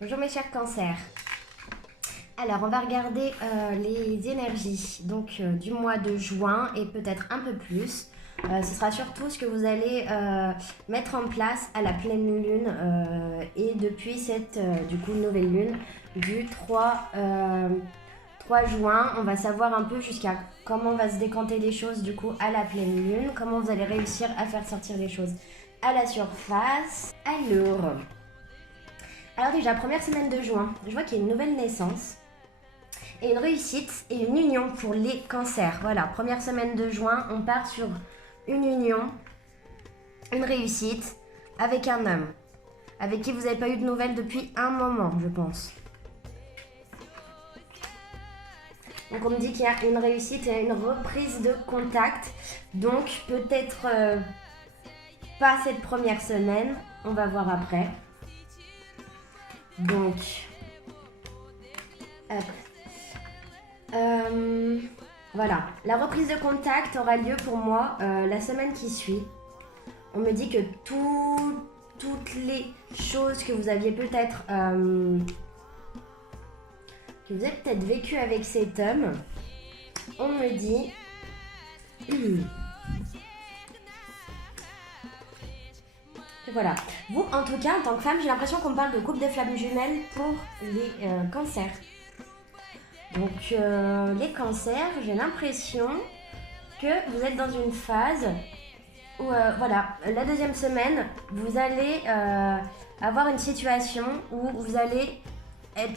Bonjour mes chers cancers. Alors on va regarder les énergies du mois de juin et peut-être un peu plus. Ce sera surtout ce que vous allez mettre en place à la pleine lune et depuis cette nouvelle lune du 3 juin. On va savoir un peu jusqu'à comment va se décanter les choses du coup à la pleine lune, comment vous allez réussir à faire sortir les choses à la surface. Alors déjà, première semaine de juin, je vois qu'il y a une nouvelle naissance et une réussite et une union pour les cancers. Voilà, première semaine de juin, on part sur une union, une réussite avec un homme avec qui vous n'avez pas eu de nouvelles depuis un moment, je pense. Donc on me dit qu'il y a une réussite et une reprise de contact. Donc peut-être pas cette première semaine, on va voir après. Donc, voilà, la reprise de contact aura lieu pour moi la semaine qui suit. On me dit que toutes les choses que vous aviez peut-être vécues avec cet homme, on me dit voilà. Vous, en tout cas, en tant que femme, j'ai l'impression qu'on parle de couple de flammes jumelles pour les cancers. Donc, les cancers, j'ai l'impression que vous êtes dans une phase où, voilà, la deuxième semaine, vous allez avoir une situation où vous allez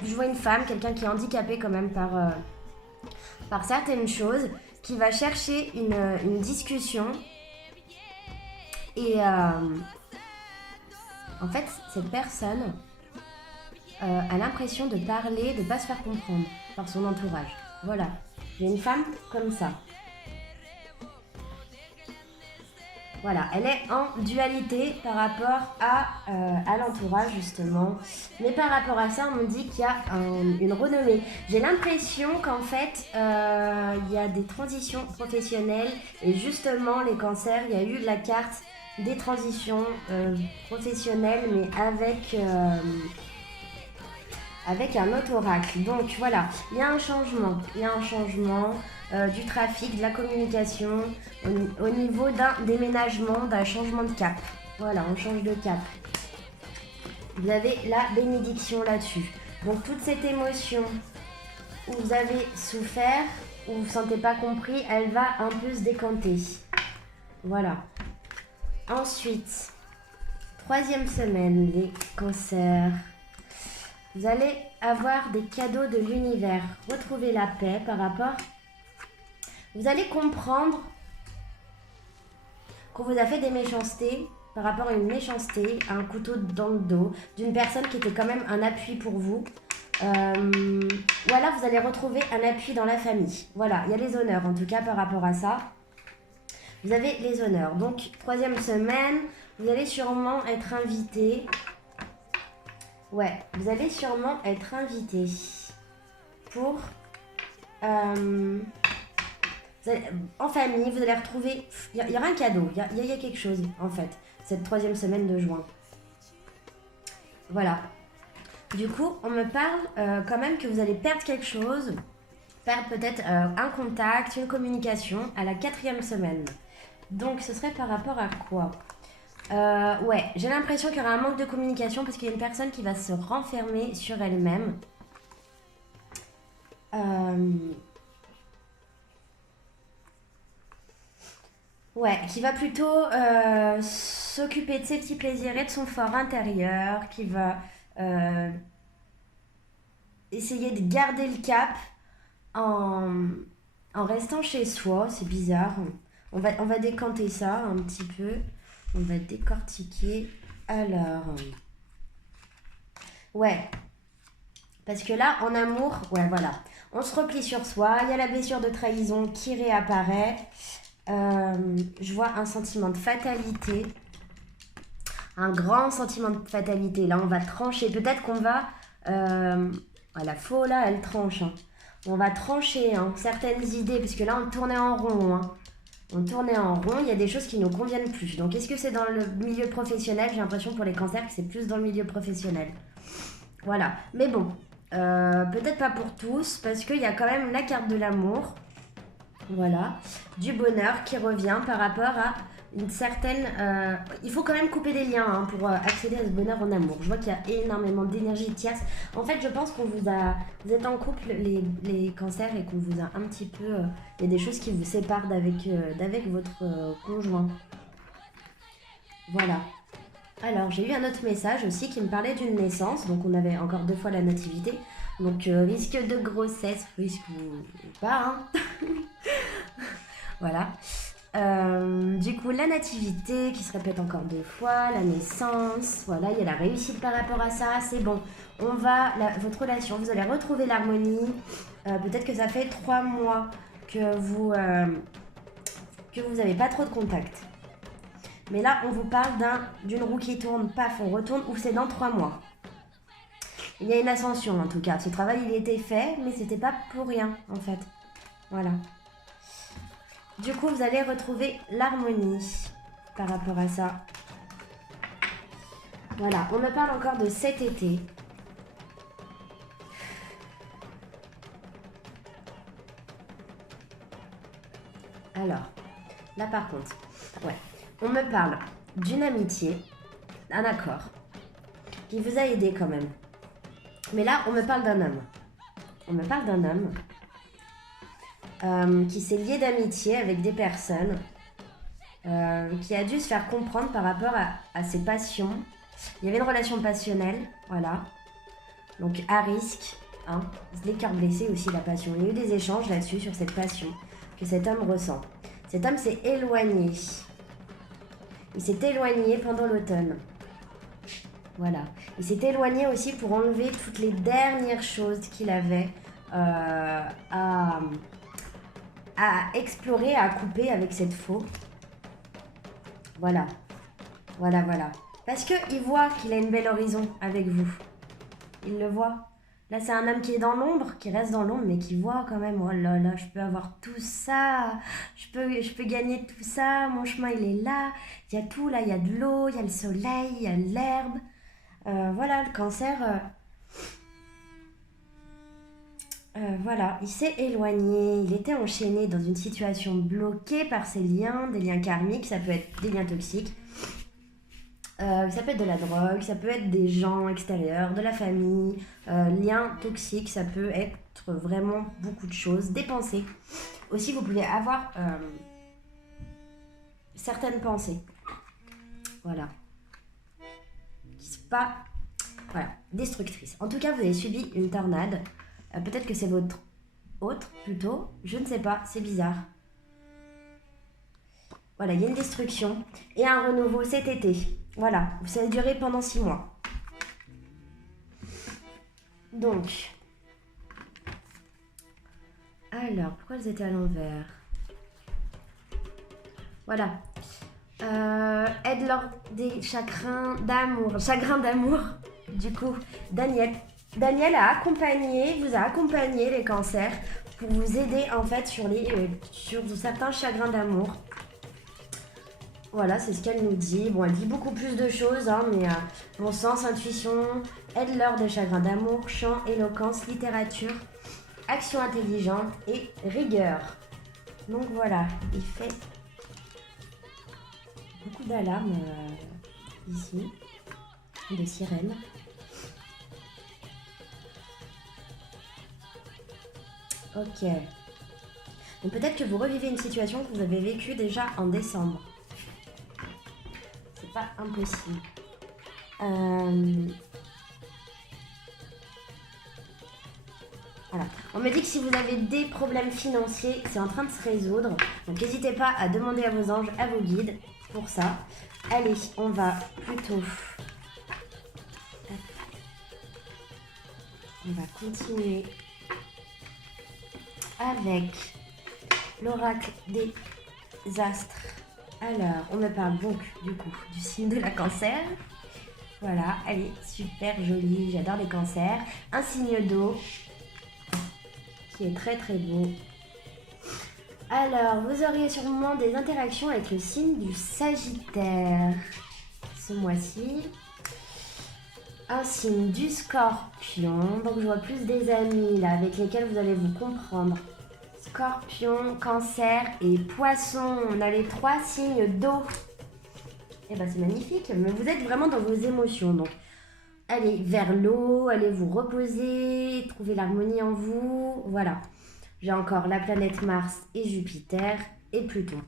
jouer une femme, quelqu'un qui est handicapé quand même par certaines choses, qui va chercher une discussion et... en fait, cette personne a l'impression de parler, de ne pas se faire comprendre par son entourage. Voilà, j'ai une femme comme ça. Voilà, elle est en dualité par rapport à l'entourage justement. Mais par rapport à ça, on me dit qu'il y a une renommée. J'ai l'impression qu'en fait, il y a des transitions professionnelles. Et justement, les cancers, il y a eu la carte des transitions professionnelles, mais avec un autre oracle. Donc voilà, il y a un changement. Du trafic, de la communication, au niveau d'un déménagement, d'un changement de cap. Voilà, on change de cap. Vous avez la bénédiction là-dessus. Donc toute cette émotion où vous avez souffert, où vous ne vous sentez pas compris, elle va un peu se décanter. Voilà. Ensuite, troisième semaine, les cancers. Vous allez avoir des cadeaux de l'univers. Retrouver la paix par rapport... Vous allez comprendre qu'on vous a fait des méchancetés par rapport à une méchanceté, à un couteau dans le dos, d'une personne qui était quand même un appui pour vous. Ou alors vous allez retrouver un appui dans la famille. Voilà, il y a les honneurs en tout cas par rapport à ça. Vous avez les honneurs. Donc, troisième semaine, vous allez sûrement être invité. Ouais, vous allez sûrement être invité pour... en famille, vous allez retrouver... Il y aura un cadeau, il y a quelque chose, en fait, cette troisième semaine de juin. Voilà. Du coup, on me parle quand même que vous allez perdre quelque chose, perdre peut-être un contact, une communication à la quatrième semaine. Donc, ce serait par rapport à quoi ? Ouais, j'ai l'impression qu'il y aura un manque de communication parce qu'il y a une personne qui va se renfermer sur elle-même. Ouais, qui va plutôt s'occuper de ses petits plaisirs et de son fort intérieur, qui va essayer de garder le cap en, en restant chez soi. C'est bizarre. On va décanter ça un petit peu. On va décortiquer. Alors, ouais, parce que là, en amour, ouais, voilà, on se replie sur soi. Il y a la blessure de trahison qui réapparaît. Je vois un sentiment de fatalité, un grand sentiment de fatalité. Là, on va trancher. Peut-être qu'on va... la faux, là, elle tranche. Hein. On va trancher certaines idées, parce que là, on tournait en rond. Hein. On tournait en rond, il y a des choses qui ne nous conviennent plus. Donc, est-ce que c'est dans le milieu professionnel ? J'ai l'impression pour les cancers que c'est plus dans le milieu professionnel. Voilà. Mais bon, peut-être pas pour tous, parce qu'il y a quand même la carte de l'amour. Voilà. Du bonheur qui revient par rapport à une certaine... il faut quand même couper des liens hein, pour accéder à ce bonheur en amour. Je vois qu'il y a énormément d'énergie tierce. En fait, je pense qu'on vous a... Vous êtes en couple, les cancers, et qu'on vous a un petit peu... Il y a des choses qui vous séparent d'avec votre conjoint. Voilà. Alors, j'ai eu un autre message aussi qui me parlait d'une naissance. Donc, on avait encore 2 fois la nativité. Donc, risque de grossesse, risque ou pas. Hein. Voilà. Du coup, la nativité qui se répète encore 2 fois, la naissance, voilà, il y a la réussite par rapport à ça, c'est bon. Votre relation, vous allez retrouver l'harmonie. Peut-être que ça fait 3 mois que vous n'avez pas trop de contact. Mais là, on vous parle d'une roue qui tourne, paf, on retourne, ou c'est dans 3 mois. Il y a une ascension en tout cas. Ce travail, il était fait, mais c'était pas pour rien en fait. Voilà. Du coup, vous allez retrouver l'harmonie par rapport à ça. Voilà, on me parle encore de cet été. Alors, là par contre, ouais, on me parle d'une amitié, d'un accord, qui vous a aidé quand même. Mais là, on me parle d'un homme. On me parle d'un homme qui s'est lié d'amitié avec des personnes, qui a dû se faire comprendre par rapport à ses passions. Il y avait une relation passionnelle, voilà. Donc à risque, hein, les cœurs blessés aussi, la passion. Il y a eu des échanges là-dessus, sur cette passion que cet homme ressent. Cet homme s'est éloigné. Il s'est éloigné pendant l'automne. Voilà. Il s'est éloigné aussi pour enlever toutes les dernières choses qu'il avait à explorer, à couper avec cette faux. Voilà. Voilà, voilà. Parce qu'il voit qu'il a une belle horizon avec vous. Il le voit. Là, c'est un homme qui est dans l'ombre, qui reste dans l'ombre, mais qui voit quand même, oh là là, je peux avoir tout ça, je peux gagner tout ça, mon chemin, il est là, il y a tout, là, il y a de l'eau, il y a le soleil, il y a l'herbe. Voilà, le cancer, voilà, il s'est éloigné, il était enchaîné dans une situation bloquée par ses liens, des liens karmiques, ça peut être des liens toxiques. Ça peut être de la drogue, ça peut être des gens extérieurs, de la famille, liens toxiques, ça peut être vraiment beaucoup de choses, des pensées. Aussi, vous pouvez avoir certaines pensées, voilà, qui ne sont pas destructrices. En tout cas, vous avez subi une tornade, peut-être que c'est votre autre plutôt, je ne sais pas, c'est bizarre. Voilà, il y a une destruction et un renouveau cet été. Voilà, ça a duré pendant 6 mois. Donc, alors, pourquoi elles étaient à l'envers? Voilà. Aide lors des chagrins d'amour. Chagrin d'amour, du coup, Daniel. Daniel vous a accompagné les cancers pour vous aider en fait sur certains chagrins d'amour. Voilà, c'est ce qu'elle nous dit. Bon, elle dit beaucoup plus de choses, hein, mais bon sens, intuition, aide-leur des chagrins d'amour, chant, éloquence, littérature, action intelligente et rigueur. Donc voilà, il fait beaucoup d'alarmes ici, de sirènes. Ok. Donc peut-être que vous revivez une situation que vous avez vécue déjà en décembre. Pas impossible. Voilà. On me dit que si vous avez des problèmes financiers, c'est en train de se résoudre. Donc n'hésitez pas à demander à vos anges, à vos guides pour ça. Allez, on va plutôt... On va continuer avec l'oracle des astres. Alors, on me parle donc du coup du signe de la cancer. Voilà, elle est super jolie, j'adore les cancers. Un signe d'eau qui est très très beau. Alors, vous auriez sûrement des interactions avec le signe du Sagittaire ce mois-ci. un signe du Scorpion. Donc je vois plus des amis là avec lesquels vous allez vous comprendre. Scorpion, Cancer et Poisson. On a les 3 signes d'eau. Et ben c'est magnifique. Mais vous êtes vraiment dans vos émotions. Donc allez vers l'eau, allez vous reposer, trouver l'harmonie en vous. Voilà. J'ai encore la planète Mars et Jupiter et Pluton.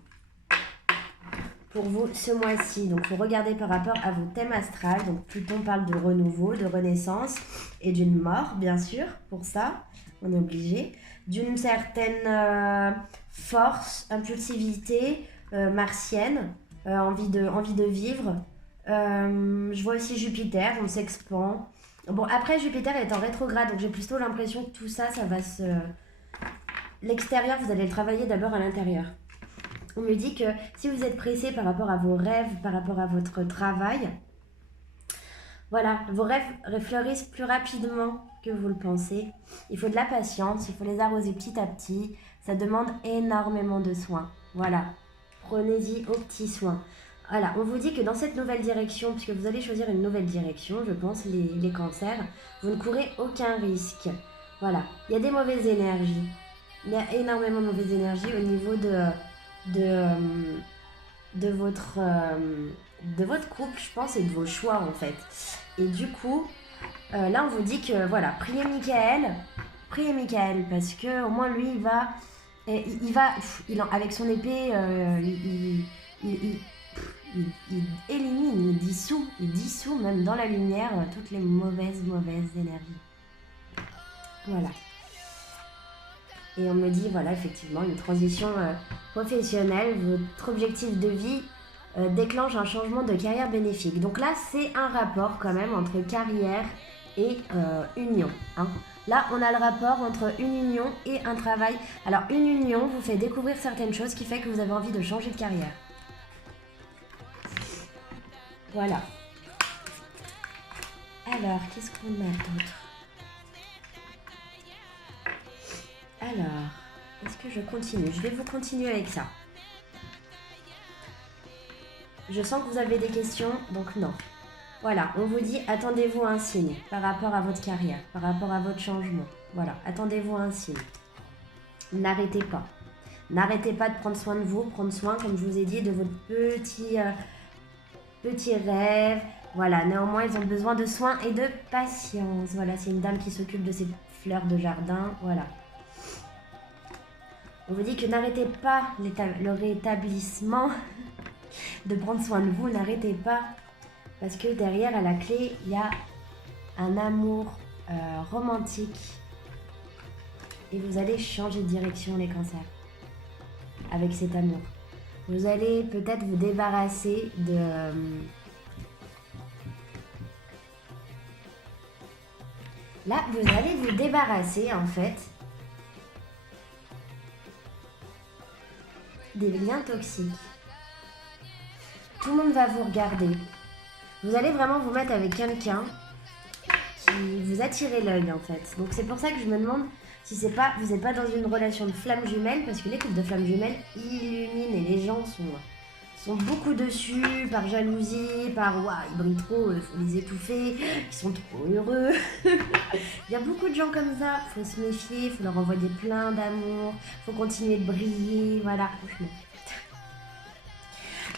Pour vous ce mois-ci, donc il faut regarder par rapport à vos thèmes astrales. Donc Pluton parle de renouveau, de renaissance et d'une mort, bien sûr, pour ça, on est obligé. D'une certaine force, impulsivité martienne, envie de vivre. Je vois aussi Jupiter, on s'expand. Bon, après Jupiter est en rétrograde, donc j'ai plutôt l'impression que tout ça, ça va se... L'extérieur, vous allez le travailler d'abord à l'intérieur. On me dit que si vous êtes pressé par rapport à vos rêves, par rapport à votre travail, voilà, vos rêves fleurissent plus rapidement que vous le pensez. Il faut de la patience, il faut les arroser petit à petit. Ça demande énormément de soins. Voilà, prenez-y aux petits soins. Voilà, on vous dit que dans cette nouvelle direction, puisque vous allez choisir une nouvelle direction, je pense, les cancers, vous ne courez aucun risque. Voilà, il y a des mauvaises énergies. Il y a énormément de mauvaises énergies au niveau de votre couple, je pense, et de vos choix en fait. Et du coup, là on vous dit que voilà, priez Michael parce que au moins lui avec son épée, il élimine, il dissout même dans la lumière toutes les mauvaises énergies. Voilà. Et on me dit, voilà, effectivement, une transition professionnelle, votre objectif de vie déclenche un changement de carrière bénéfique. Donc là, c'est un rapport quand même entre carrière et union. Hein. Là, on a le rapport entre une union et un travail. Alors, une union vous fait découvrir certaines choses qui fait que vous avez envie de changer de carrière. Voilà. Alors, qu'est-ce qu'on a d'autre ? Alors, est-ce que je continue ? Je vais vous continuer avec ça. Je sens que vous avez des questions, donc non. Voilà, on vous dit, attendez-vous à un signe par rapport à votre carrière, par rapport à votre changement. Voilà, attendez-vous à un signe. N'arrêtez pas. N'arrêtez pas de prendre soin de vous, prendre soin, comme je vous ai dit, de votre petit rêve. Voilà, néanmoins, ils ont besoin de soins et de patience. Voilà, c'est une dame qui s'occupe de ses fleurs de jardin. Voilà. On vous dit que n'arrêtez pas le rétablissement de prendre soin de vous, n'arrêtez pas. Parce que derrière, à la clé, il y a un amour romantique. Et vous allez changer de direction, les cancers, avec cet amour. Vous allez peut-être vous débarrasser de... Là, vous allez vous débarrasser, en fait, des liens toxiques. Tout le monde va vous regarder. Vous allez vraiment vous mettre avec quelqu'un qui vous attirez l'œil en fait. Donc c'est pour ça que je me demande si vous n'êtes pas dans une relation de flamme jumelle, parce que les couples de flammes jumelles illuminent et les gens sont beaucoup dessus par jalousie, par waouh, ils brillent trop, il faut les étouffer, ils sont trop heureux. Il y a beaucoup de gens comme ça, faut se méfier, faut leur envoyer plein d'amour, faut continuer de briller, voilà, franchement.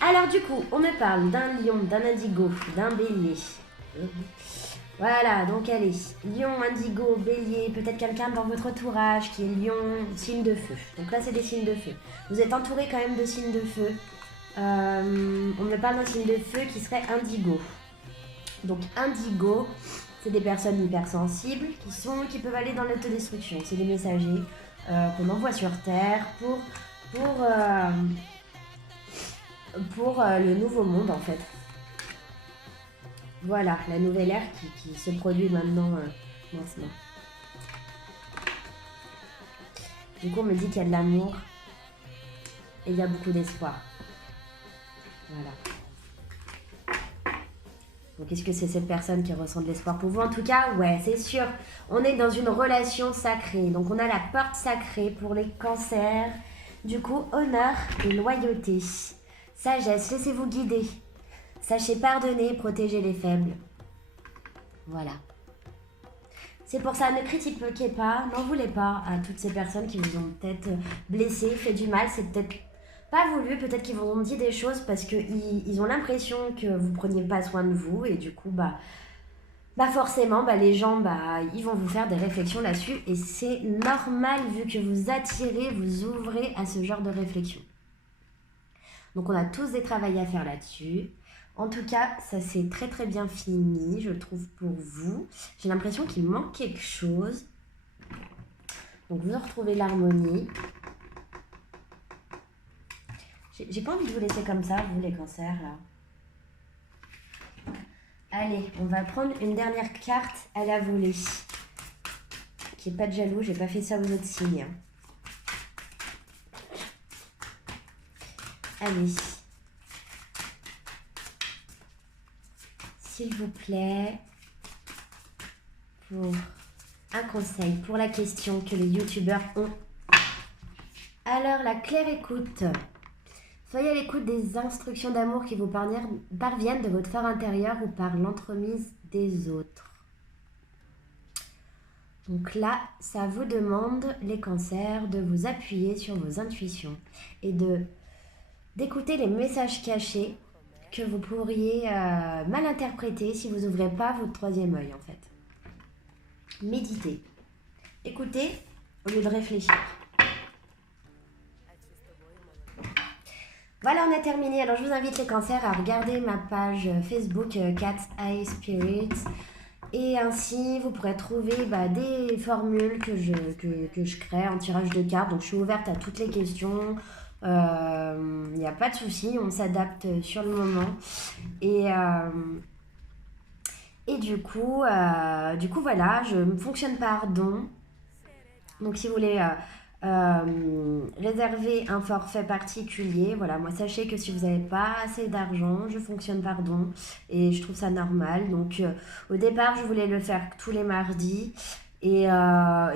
Alors du coup, on me parle d'un lion, d'un indigo, d'un bélier. Voilà, donc allez, lion, indigo, bélier, peut-être quelqu'un dans votre entourage qui est lion, signe de feu. Donc là, c'est des signes de feu. Vous êtes entouré quand même de signes de feu. On me parle d'un signe de feu qui serait indigo. Donc indigo, c'est des personnes hypersensibles qui peuvent aller dans l'autodestruction. C'est des messagers qu'on envoie sur Terre pour le nouveau monde en fait. Voilà, la nouvelle ère qui se produit maintenant. Du coup, on me dit qu'il y a de l'amour et il y a beaucoup d'espoir. Voilà. Donc, est-ce que c'est cette personne qui ressent de l'espoir pour vous? En tout cas, ouais, c'est sûr. On est dans une relation sacrée. Donc, on a la porte sacrée pour les cancers. Du coup, honneur et loyauté. Sagesse, laissez-vous guider. Sachez pardonner et protéger les faibles. Voilà. C'est pour ça, ne critiquez pas, n'en voulez pas à toutes ces personnes qui vous ont peut-être blessé, fait du mal. C'est peut-être pas voulu, peut-être qu'ils vous ont dit des choses parce qu'ils ont l'impression que vous preniez pas soin de vous et du coup, forcément, les gens, ils vont vous faire des réflexions là-dessus et c'est normal vu que vous attirez, vous ouvrez à ce genre de réflexion. Donc on a tous des travails à faire là-dessus. En tout cas, ça s'est très très bien fini, je trouve, pour vous. J'ai l'impression qu'il manque quelque chose. Donc vous retrouvez l'harmonie. J'ai pas envie de vous laisser comme ça, vous les cancers, là. Allez, on va prendre une dernière carte à la volée. Qui est pas de jaloux, j'ai pas fait ça aux autres signes. Allez. S'il vous plaît, pour un conseil, pour la question que les youtubeurs ont. Alors, la claire écoute. Soyez à l'écoute des instructions d'amour qui vous parviennent de votre fort intérieur ou par l'entremise des autres. Donc là, ça vous demande, les cancers, de vous appuyer sur vos intuitions et d'écouter les messages cachés que vous pourriez mal interpréter si vous n'ouvrez pas votre troisième œil en fait. Méditez. Écoutez au lieu de réfléchir. Voilà, on a terminé. Alors, je vous invite les cancers à regarder ma page Facebook Cat's Eye Spirits. Et ainsi, vous pourrez trouver des formules que je crée en tirage de cartes. Donc, je suis ouverte à toutes les questions. Il n'y a pas de souci, on s'adapte sur le moment. Et du coup, voilà, je fonctionne par don. Donc, si vous voulez réserver un forfait particulier, voilà, moi sachez que si vous n'avez pas assez d'argent, je fonctionne par don et je trouve ça normal. Donc au départ, je voulais le faire tous les mardis et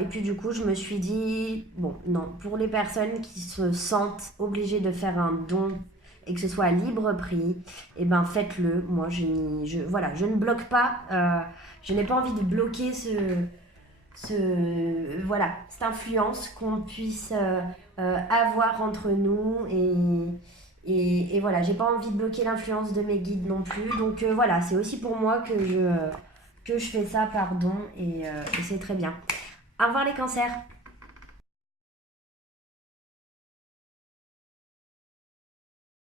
puis du coup, je me suis dit, bon, non, pour les personnes qui se sentent obligées de faire un don et que ce soit à libre prix, et faites-le. Moi, je ne bloque pas, je n'ai pas envie de bloquer cette influence qu'on puisse avoir entre nous et voilà, j'ai pas envie de bloquer l'influence de mes guides non plus, donc voilà, c'est aussi pour moi que je fais ça par don et c'est très bien. Au revoir les cancers.